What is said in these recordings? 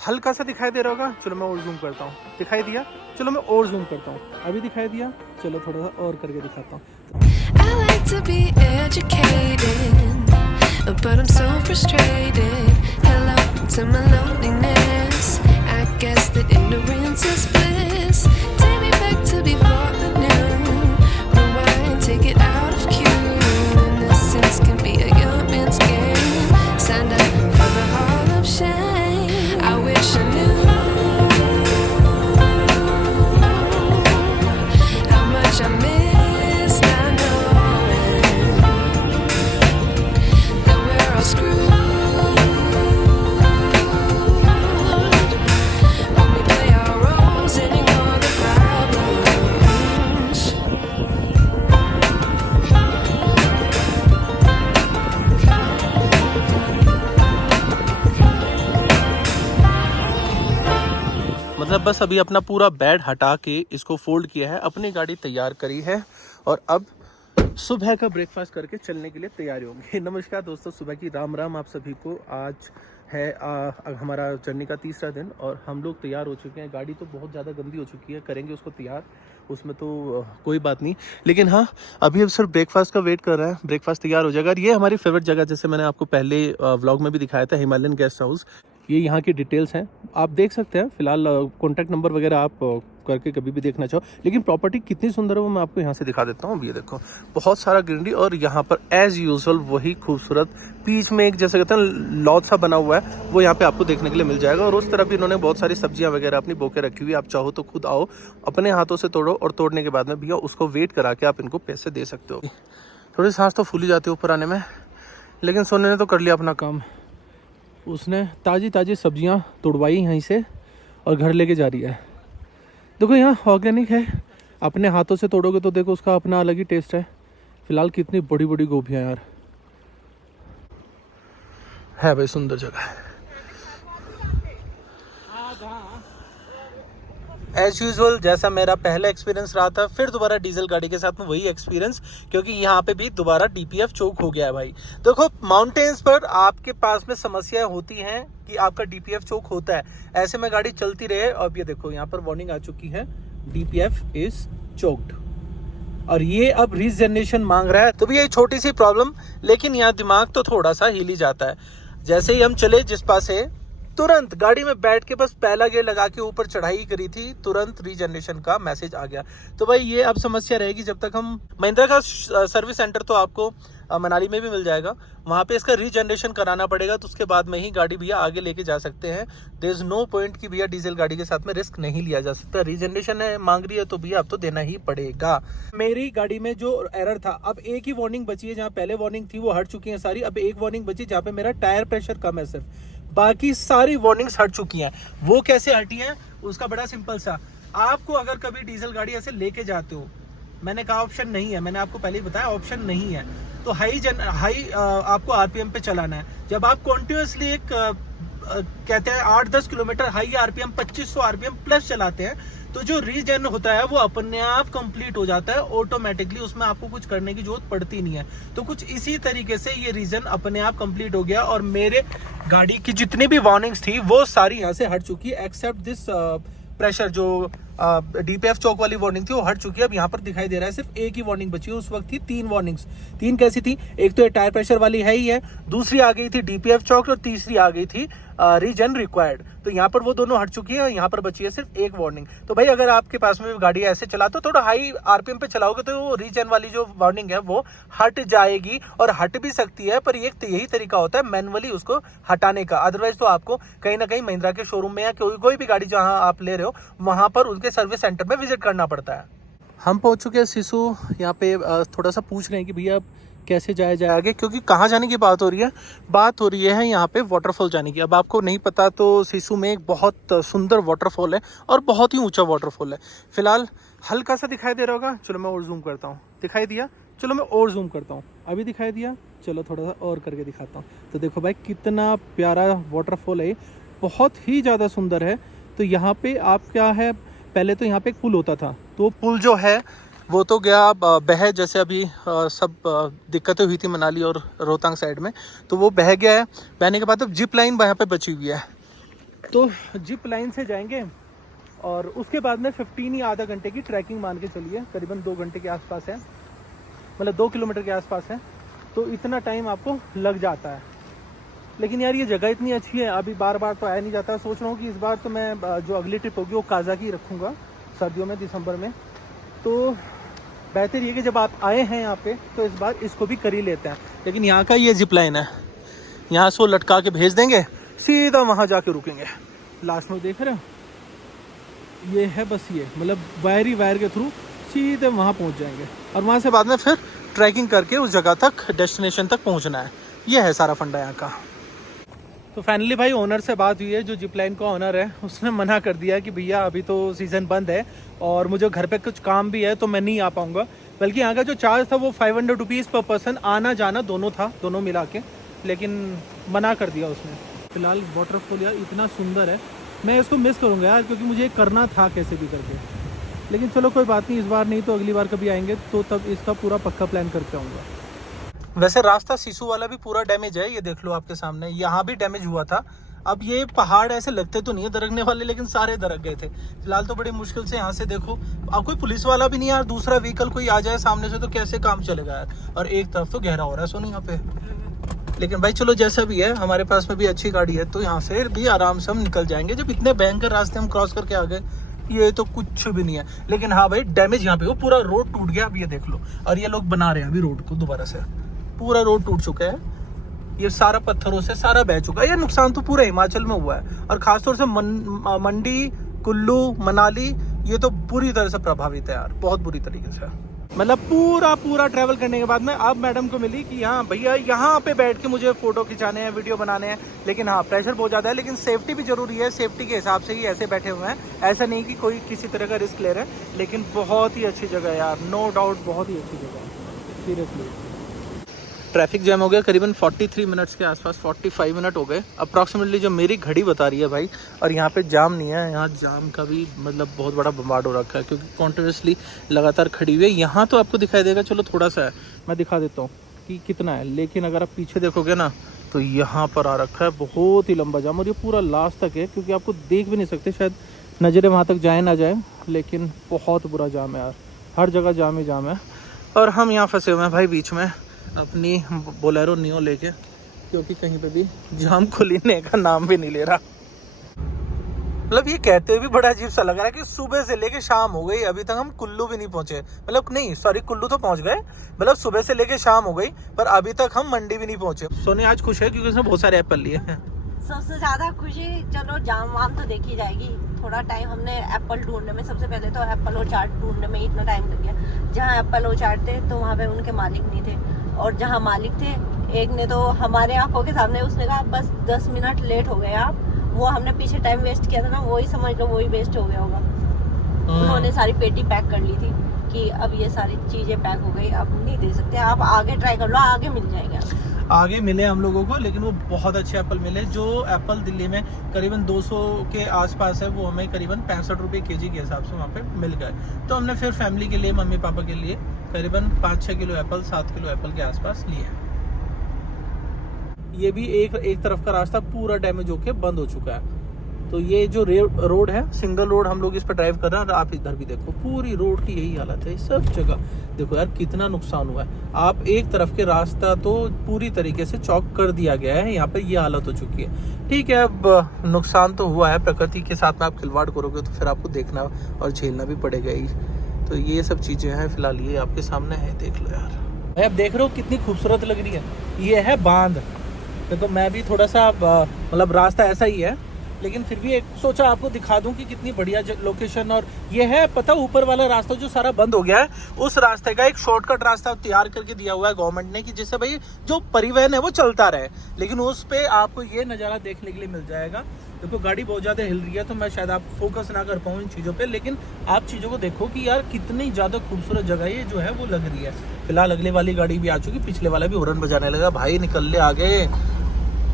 हल्का सा दिखाई दे रहा होगा, चलो मैं और जूम करता हूँ। दिखाई दिया, चलो मैं और जूम करता हूँ। अभी दिखाई दिया, चलो थोड़ा सा और करके दिखाता हूँ। I like to be educated, but I'm so frustrated. Hello to my loneliness. I guess that ignorance is bliss. Take me back to before I knew. Rewind, take it out of cue. Innocence can be a young man's game. Stand up for the hall of shame. I wish I knew how much I missed. I know that we're all screwed when we play our roles and ignore the problems. मतलब बस अभी अपना पूरा bed हटा के इसको fold किया है, अपनी गाड़ी तैयार करी है और अब सुबह का ब्रेकफास्ट करके चलने के लिए तैयारी होंगे। नमस्कार दोस्तों, सुबह की राम राम आप सभी को। आज है हमारा जर्नी का तीसरा दिन और हम लोग तैयार हो चुके हैं। गाड़ी तो बहुत ज़्यादा गंदी हो चुकी है, करेंगे उसको तैयार, उसमें तो कोई बात नहीं। लेकिन हाँ, अभी अब सिर्फ ब्रेकफास्ट का वेट कर रहा है, ब्रेकफास्ट तैयार हो जाएगा। और ये हमारी फेवरेट जगह, जैसे मैंने आपको पहले व्लॉग में भी दिखाया था, हिमालयन गेस्ट हाउस। ये यहाँ की डिटेल्स हैं, आप देख सकते हैं। फिलहाल कॉन्टैक्ट नंबर वगैरह आप करके कभी भी देखना चाहो, लेकिन प्रॉपर्टी कितनी सुंदर है वो मैं आपको यहाँ से दिखा देता हूँ। अब ये देखो, बहुत सारा ग्रीनरी और यहाँ पर एज यूजुअल वही खूबसूरत बीच में एक जैसे कहते हैं लॉज सा बना हुआ है, वो यहाँ पे आपको देखने के लिए मिल जाएगा। और उस तरफ भी इन्होंने बहुत सारी सब्जियां वगैरह अपनी बोके रखी हुई। आप चाहो तो खुद आओ, अपने हाथों से तोड़ो और तोड़ने के बाद में भैया उसको वेट करा के आप इनको पैसे दे सकते हो। थोड़ी सांस तो फूली जाती है ऊपर आने में, लेकिन सोने ने तो कर लिया अपना काम। उसने ताज़ी ताज़ी सब्जियां तोड़वाई यहीं से और घर लेके जा रही है। देखो यहाँ ऑर्गेनिक है, अपने हाथों से तोड़ोगे तो देखो उसका अपना अलग ही टेस्ट है। फिलहाल कितनी बड़ी बड़ी गोभियाँ यार, है भाई सुंदर जगह। एज यूजुअल जैसा मेरा पहला एक्सपीरियंस रहा था, फिर दोबारा डीजल गाड़ी के साथ में वही एक्सपीरियंस, क्योंकि यहाँ पे भी दोबारा डीपीएफ चौक हो गया है भाई। देखो माउंटेन्स पर आपके पास में समस्याएं होती हैं कि आपका डीपीएफ चौक होता है, ऐसे में गाड़ी चलती रहे। अब ये देखो यहाँ पर वार्निंग आ चुकी है, डीपीएफ इज चोक्ड, और ये अब रीजनरेशन मांग रहा है। तो भी ये छोटी सी प्रॉब्लम, लेकिन यहाँ दिमाग तो थोड़ा सा हिल ही जाता है। जैसे ही हम चले जिस पास से, तुरंत गाड़ी में बैठ के बस पहला गियर लगा के ऊपर चढ़ाई करी थी, तुरंत रीजनरेशन का मैसेज आ गया। तो भाई ये अब समस्या रहेगी जब तक हम महिंद्रा का सर्विस सेंटर तो आपको मनाली में भी मिल जाएगा, वहाँ पे इसका रीजनरेशन कराना पड़ेगा। तो उसके बाद में ही गाड़ी भैया आगे लेके जा सकते हैं। देयर इज नो पॉइंट कि भैया डीजल गाड़ी के साथ में रिस्क नहीं लिया जा सकता। रीजनरेशन है मांग रही है तो भैया अब तो देना ही पड़ेगा। मेरी गाड़ी में जो एरर था, अब एक ही वार्निंग बची है। जहाँ पहले वार्निंग थी वो हट चुकी है सारी, अब एक वार्निंग बची जहाँ पे मेरा टायर प्रेशर कम है सिर्फ, बाकी सारी वार्निंग्स हट चुकी हैं। वो कैसे हटी हैं उसका बड़ा सिंपल सा, आपको अगर कभी डीजल गाड़ी ऐसे लेके जाते हो, मैंने कहा ऑप्शन नहीं है, मैंने आपको पहले ही बताया ऑप्शन नहीं है, तो हाई आपको आरपीएम पे चलाना है। जब आप कॉन्टिन्यूसली एक कहते हैं 8-10 kilometre high RPM 2500 RPM plus चलाते हैं, तो जो रीजन होता है वो अपने आप कंप्लीट हो जाता है ऑटोमेटिकली, उसमें आपको कुछ करने की जरूरत पड़ती नहीं है। तो कुछ इसी तरीके से ये रीजन अपने आप कंप्लीट हो गया और मेरे गाड़ी की जितनी भी वार्निंग्स थी वो सारी यहाँ से हट चुकी है, एक्सेप्ट दिस प्रेशर। जो डीपीएफ चौक वाली वार्निंग थी वो हट चुकी है। अब यहाँ पर दिखाई दे रहा है सिर्फ एक ही वार्निंग बची है, उस वक्त थी 3 वार्निंग्स। 3 कैसी थी, एक तो ये टायर प्रेशर वाली है ही है, दूसरी आ गई थी डीपीएफ चौक और तीसरी आ गई थी रीजन रिक्वायर्ड। तो यहाँ पर वो दोनों हट चुकी है, यहाँ पर बची है सिर्फ एक वार्निंग। तो भाई अगर आपके पास में गाड़ी ऐसे चलाते हो, थोड़ा हाई आरपीएम पे चलाओगे तो वो रीजन वाली जो वार्निंग है वो हट जाएगी, और हट भी सकती है, पर यही तरीका होता है मैनुअली उसको हटाने का। अदरवाइज तो आपको कहीं ना कहीं महिंद्रा के शोरूम में या कोई भी गाड़ी जहां आप ले रहे हो वहां पर उनके सर्विस सेंटर में विजिट करना पड़ता है। हम पहुंच चुके हैं सिसु। यहाँ पे थोड़ा सा पूछ रहे हैं कि भैया कैसे जाया जाए आगे, क्योंकि कहाँ जाने की बात हो रही है, बात हो रही है यहाँ पे वाटरफॉल जाने की। अब आपको नहीं पता तो सिसु में एक बहुत सुंदर वाटरफॉल है और बहुत ही ऊंचा वाटरफॉल है। फिलहाल हल्का सा दिखाई दे रहा होगा, चलो मैं और जूम करता हूँ। दिखाई दिया, चलो मैं और जूम करता हूँ। अभी दिखाई दिया, चलो थोड़ा सा और करके दिखाता हूँ। तो देखो भाई कितना प्यारा वाटरफॉल है, बहुत ही ज़्यादा सुंदर है। तो यहाँ पे आप क्या है, पहले तो यहाँ पे एक पुल होता था, तो पुल जो है वो तो गया बह, जैसे अभी सब दिक्कतें हुई थी मनाली और रोहतांग साइड में, तो वो बह गया है। बहने के बाद अब जिप लाइन यहाँ पे बची हुई है। तो जिप लाइन से जाएंगे और उसके बाद में 15 या आधा घंटे की ट्रैकिंग मान के चलिए, करीबन 2 घंटे के आसपास है, मतलब 2 किलोमीटर के आसपास है। तो इतना टाइम आपको लग जाता है। लेकिन यार ये जगह इतनी अच्छी है, अभी बार बार तो आया नहीं जाता। सोच रहा हूँ कि इस बार तो मैं जो अगली ट्रिप होगी वो काज़ाकी रखूँगा सर्दियों में, दिसंबर में। तो बेहतर ये कि जब आप आए हैं यहाँ पे तो इस बार इसको भी कर ही लेते हैं। लेकिन यहाँ का ये जिप लाइन है, यहाँ से वो लटका के भेज देंगे, सीधा वहाँ जाके रुकेंगे। लास्ट में देख रहे हो ये है, बस ये मतलब वायर के थ्रू सीधे वहाँ पहुँच जाएंगे और वहाँ से बाद में फिर ट्रैकिंग करके उस जगह तक, डेस्टिनेशन तक पहुँचना है। ये है सारा फंडा यहाँ का। तो फाइनली भाई ओनर से बात हुई है, जो जिप लाइन का ओनर है उसने मना कर दिया कि भैया अभी तो सीज़न बंद है और मुझे घर पे कुछ काम भी है तो मैं नहीं आ पाऊँगा। बल्कि यहाँ का जो चार्ज था वो 500 रुपीज़ पर पर्सन, आना जाना दोनों था, दोनों मिला के, लेकिन मना कर दिया उसने। फिलहाल वाटरफॉल यार इतना सुंदर है, मैं इसको मिस करूँगा यार, क्योंकि मुझे करना था कैसे भी करके। लेकिन चलो कोई बात नहीं, इस बार नहीं तो अगली बार कभी आएंगे तो तब इसका पूरा पक्का प्लान करके आऊँगा। वैसे रास्ता सिसु वाला भी पूरा डैमेज है, ये देख लो आपके सामने, यहाँ भी डैमेज हुआ था। अब ये पहाड़ ऐसे लगते तो नहीं है दरकने वाले, लेकिन सारे दरक गए थे। फिलहाल तो बड़ी मुश्किल से यहाँ से देखो, अब कोई पुलिस वाला भी नहीं यार, दूसरा व्हीकल कोई आ जाए सामने से तो कैसे काम चलेगा यार। और एक तरफ तो गहरा हो रहा है सोनी यहाँ पे। लेकिन भाई चलो जैसा भी है, हमारे पास में भी अच्छी गाड़ी है तो यहाँ से भी आराम से हम निकल जाएंगे। जब इतने भयंकर रास्ते हम क्रॉस करके आ गए, ये तो कुछ भी नहीं है। लेकिन हाँ भाई डैमेज यहाँ पे वो पूरा रोड टूट गया, अब ये देख लो। और ये लोग बना रहे हैं अभी रोड को दोबारा से, पूरा रोड टूट चुका है, ये सारा पत्थरों से सारा बह चुका है। ये नुकसान तो पूरे हिमाचल में हुआ है और खासतौर से मंडी, कुल्लू, मनाली, ये तो पूरी तरह से प्रभावित है यार, बहुत बुरी तरीके से। मतलब पूरा ट्रैवल करने के बाद में अब मैडम को मिली कि हाँ भैया यहाँ पे बैठ के मुझे फोटो खिंचाने हैं, वीडियो बनाने हैं। लेकिन हाँ प्रेशर बहुत ज़्यादा है, लेकिन सेफ्टी भी जरूरी है, सेफ्टी के हिसाब से ही ऐसे बैठे हुए हैं। ऐसा नहीं कि कोई किसी तरह का रिस्क ले रहे हैं, लेकिन बहुत ही अच्छी जगह है यार, नो डाउट बहुत ही अच्छी जगह है सीरियसली। ट्रैफिक जैम हो गया करीबन 43 मिनट्स के आसपास, 45 मिनट हो गए अप्रॉक्सीमेटली जो मेरी घड़ी बता रही है भाई। और यहाँ पे जाम नहीं है, यहाँ जाम का भी मतलब बहुत बड़ा बम्बार्ड हो रखा है, क्योंकि कॉन्टिन्यूसली लगातार खड़ी हुई है। यहाँ तो आपको दिखाई देगा, चलो थोड़ा सा है, मैं दिखा देता हूँ कि कितना है। लेकिन अगर आप पीछे देखोगे ना तो यहाँ पर आ रखा है बहुत ही लंबा जाम, और ये पूरा लास्ट तक है, क्योंकि आपको देख भी नहीं सकते, शायद नज़रें वहाँ तक जाए ना जाए, लेकिन बहुत बुरा जाम है यार, हर जगह जाम ही जाम है। और हम यहाँ फंसे हुए हैं भाई बीच में अपनी बोलेरो नियो लेके, क्योंकि कहीं पे भी जाम खुलने का नाम भी नहीं ले रहा। मतलब ये कहते हुए भी बड़ा अजीब सा लग रहा है कि सुबह से लेके शाम हो गई, अभी तक हम कुल्लू भी नहीं पहुंचे। मतलब नहीं सॉरी, कुल्लू तो पहुंच गए, मतलब सुबह से लेके शाम हो गई, पर अभी तक हम मंडी भी नहीं पहुंचे। सोनी आज खुश है क्योंकि उसने बहुत सारे एप्पल लिए हैं। सबसे ज्यादा खुशी, चलो जाम वाम तो देखी जाएगी, थोड़ा टाइम हमने एप्पल ढूंढने में, सबसे पहले तो एप्पल और चाट ढूंढने में इतना टाइम लग गया। जहाँ एप्पल और चाट थे तो वहाँ पे उनके मालिक नहीं थे, और जहाँ मालिक थे एक ने तो हमारे आंखों के सामने उसने कहा बस 10 मिनट लेट हो गए आप। वो हमने पीछे टाइम वेस्ट किया था ना, वही समझ लो वही वेस्ट हो गया होगा। उन्होंने सारी पेटी पैक कर ली थी कि अब ये सारी चीजें पैक हो गई, अब नहीं दे सकते, आप आगे ट्राई कर लो, आगे मिल जाएगा। आगे मिले हम लोगों को, लेकिन वो बहुत अच्छे एप्पल मिले। जो एप्पल दिल्ली में करीबन 200 के आसपास है, वो हमें करीबन 65 रुपये kg के हिसाब से वहाँ पे मिल गए। तो हमने फिर फैमिली के लिए, मम्मी पापा के लिए करीबन 5-6 किलो एप्पल, 7 किलो एप्पल के आसपास लिए। ये भी एक तरफ का रास्ता पूरा डैमेज होके बंद हो चुका है। तो ये जो रोड है, सिंगल रोड, हम लोग इस पर ड्राइव कर रहे हैं। और आप इधर भी देखो, पूरी रोड की यही हालत है, सब जगह देखो यार कितना नुकसान हुआ है। आप एक तरफ के रास्ता तो पूरी तरीके से चौक कर दिया गया है, यहाँ पे ये हालत हो चुकी है। ठीक है, अब नुकसान तो हुआ है, प्रकृति के साथ में आप खिलवाड़ करोगे तो फिर आपको देखना और झेलना भी पड़ेगा ही। तो ये सब चीज़ें हैं, फिलहाल ये आपके सामने है, देख लो यार। अब देख रहे हो कितनी खूबसूरत लग रही है। ये है बांध, देखो मैं भी थोड़ा सा मतलब रास्ता ऐसा ही है, लेकिन फिर भी एक सोचा आपको दिखा दूं कि कितनी बढ़िया लोकेशन। और ये है पता, ऊपर वाला रास्ता जो सारा बंद हो गया है, उस रास्ते का एक शॉर्टकट रास्ता तैयार करके दिया हुआ है गवर्नमेंट ने, कि जिससे भाई जो परिवहन है वो चलता रहे। लेकिन उस पे आपको ये नज़ारा देखने के लिए मिल जाएगा। देखो गाड़ी बहुत ज़्यादा हिल रही है, तो मैं शायद आप फोकस ना कर पाऊँ इन चीज़ों पे, लेकिन आप चीज़ों को देखो कि यार कितनी ज़्यादा खूबसूरत जगह ये जो है वो लग रही है। फिलहाल अगले वाली गाड़ी भी आ चुकी, पिछले वाला भी हॉर्न बजाने लगा, भाई निकल ले आगे,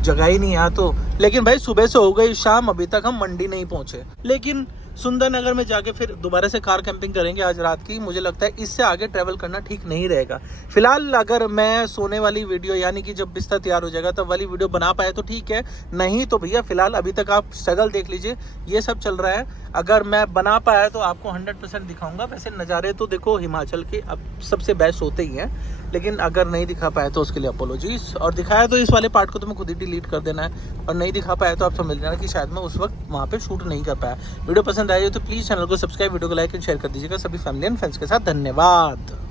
जगह ही नहीं है। तो लेकिन भाई सुबह से हो गई शाम, अभी तक हम मंडी नहीं पहुंचे। लेकिन सुंदरनगर में जाके फिर दोबारा से कार कैंपिंग करेंगे आज रात की। मुझे लगता है इससे आगे ट्रैवल करना ठीक नहीं रहेगा। फिलहाल अगर मैं सोने वाली वीडियो यानी कि जब बिस्तर तैयार हो जाएगा तब वाली वीडियो बना पाए तो ठीक है, नहीं तो भैया फिलहाल अभी तक आप स्ट्रगल देख लीजिए, ये सब चल रहा है। अगर मैं बना पाया तो आपको 100% दिखाऊंगा। वैसे नज़ारे तो देखो हिमाचल के अब सबसे बेस्ट होते ही हैं, लेकिन अगर नहीं दिखा पाया तो उसके लिए अपोलॉजीज। और दिखाया तो इस वाले पार्ट को तुम्हें खुद ही डिलीट कर देना है, और नहीं दिखा पाया तो आप समझ लेना कि शायद मैं उस वक्त वहाँ पे शूट नहीं कर पाया। वीडियो पसंद आई हो तो प्लीज़ चैनल को सब्सक्राइब, वीडियो को लाइक एंड शेयर कर दीजिएगा सभी फैमिली एंड फ्रेंड्स के साथ। धन्यवाद।